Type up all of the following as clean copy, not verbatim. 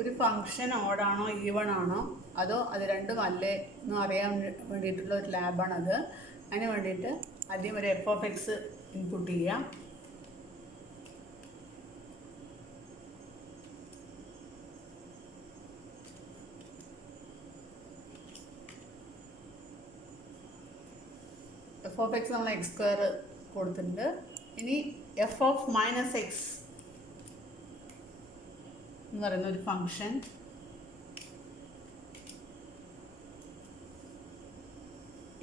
ഒരു function ഓഡാണോ even ആണോ അതോ അത് രണ്ടും അല്ലേ എന്ന് അറിയാൻ വേണ്ടിയിട്ടുള്ള ഒരു ലാബാണത്. അതിന് വേണ്ടിയിട്ട് ആദ്യം ഒരു എഫ് ഓഫ് എക്സ് ഇൻപുട്ട് ചെയ്യാം. എഫ് ഓഫ് എക്സ് നമ്മൾ എക്സ് സ്ക്വയർ കൊടുത്തിട്ടുണ്ട്. ഇനി എഫ് ഓഫ് മൈനസ് എക്സ് എന്ന് പറയുന്ന ഒരു ഫംഗ്ഷൻ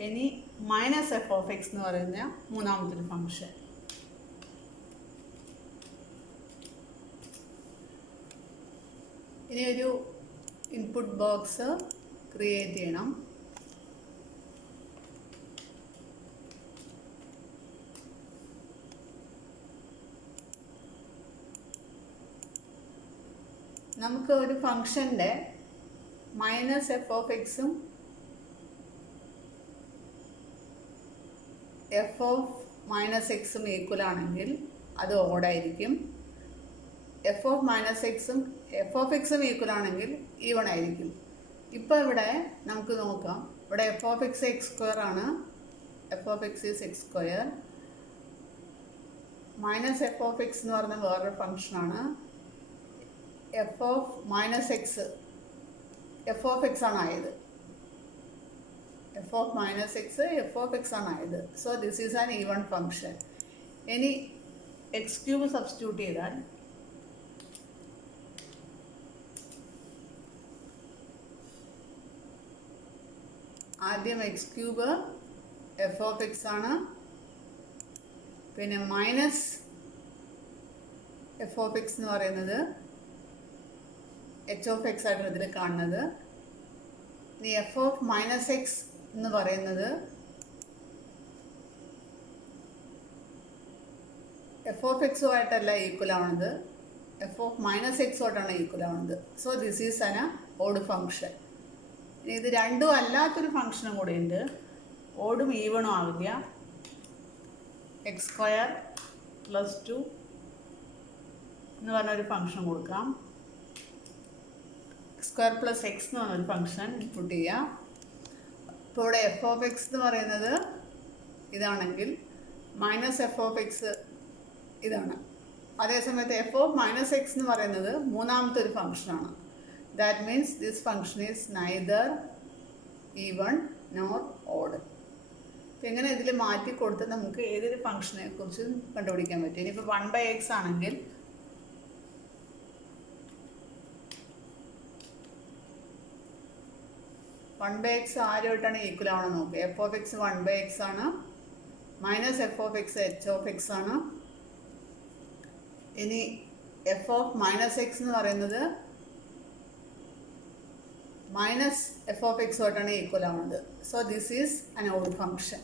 ഇനി മൈനസ് എഫ് ഓഫ് എക്സ് എന്ന് പറയുന്ന മൂന്നാമത്തെ ഒരു ഫംഗ്ഷൻ. ഇനി ഒരു ഇൻപുട്ട് ബോക്സ് ക്രിയേറ്റ് ചെയ്യണം. നമുക്ക് ഒരു ഫംഗ്ഷൻ്റെ മൈനസ് എഫ് ഓഫ് എക്സും എഫ് ഓഫ് മൈനസ് എക്സും ഈക്വൽ ആണെങ്കിൽ അത് ഓഡായിരിക്കും. എഫ് ഓഫ് മൈനസ് എക്സും എഫ് ഓഫ് എക്സും ഈക്വൽ ആണെങ്കിൽ ഈവൺ ആയിരിക്കും. ഇപ്പോൾ ഇവിടെ നമുക്ക് നോക്കാം. ഇവിടെ F of X X square ആണ്. F of X is X square. Minus F of X എന്ന് പറഞ്ഞ വേറൊരു ഫംഗ്ഷനാണ്. F of minus X F of X ആണ് ആയത്. F of minus X F of X ആണ് ആയത്. So this is an even function. ഇനി എക്സ് ക്യൂബ് സബ്സ്റ്റിറ്റ്യൂട്ട് ചെയ്താൽ ആദ്യം X cube F of X ആണ്. പിന്നെ മൈനസ് എഫ് ഓഫ് എക്സ് എന്ന് പറയുന്നത് എച്ച് ഓഫ് എക്സ് ആയിട്ടാണ് ഇതിൽ കാണുന്നത്. ഇനി എഫ് ഓഫ് മൈനസ് എക്സ് എന്ന് പറയുന്നത് എഫ് ഓഫ് എക്സുമായിട്ടല്ല ഈക്വൽ ആവുന്നത്, എഫ് ഓഫ് മൈനസ് എക്സുമായിട്ടാണ് ഈക്വൽ ആവുന്നത്. സോ ദിസ് ഈസ് അൻ ഓഡ് ഫംഗ്ഷൻ. ഇനി ഇത് രണ്ടും അല്ലാത്തൊരു ഫംഗ്ഷനും കൂടെ ഉണ്ട്. ഓടും ഈവണും ആവില്ല. എക്സ് സ്ക്വയർ പ്ലസ് 2 എന്ന് പറഞ്ഞൊരു ഫംഗ്ഷൻ കൊടുക്കാം. സ്ക്വയർ പ്ലസ് എക്സ് എന്ന് പറഞ്ഞൊരു ഫംഗ്ഷൻ ഇൻപുട്ട് ചെയ്യാം. ഇപ്പോൾ ഇവിടെ എഫ് ഓഫ് എക്സ് എന്ന് പറയുന്നത് ഇതാണെങ്കിൽ മൈനസ് എഫ് ഓഫ് എക്സ് ഇതാണ്. അതേസമയത്ത് എഫ് ഓഫ് മൈനസ് എക്സ് എന്ന് പറയുന്നത് മൂന്നാമത്തെ ഒരു ഫംഗ്ഷനാണ്. That means this function is neither even nor odd. അപ്പോൾ ഇങ്ങനെ ഇതിൽ മാറ്റി കൊടുത്ത് നമുക്ക് ഏതൊരു ഫംഗ്ഷനെ കുറിച്ച് കണ്ടുപിടിക്കാൻ പറ്റും. ഇനിയിപ്പോൾ 1/x ആണെങ്കിൽ 1/x ആരുമായിട്ടാണ് ഈക്വൽ ആവണം നോക്കുക. എഫ് ഓഫ് എക്സ് 1/x ആണ്. Minus F of X H of X ആണ്. ഇനി എഫ് ഓഫ് മൈനസ് എക്സ് എന്ന് പറയുന്നത് മൈനസ് എഫ് ഓഫ് എക്സുമായിട്ടാണ് ഈക്വൽ ആവുന്നത്. സോ ദിസ് ഈസ് അൻ ഓഡ് ഫംഗ്ഷൻ.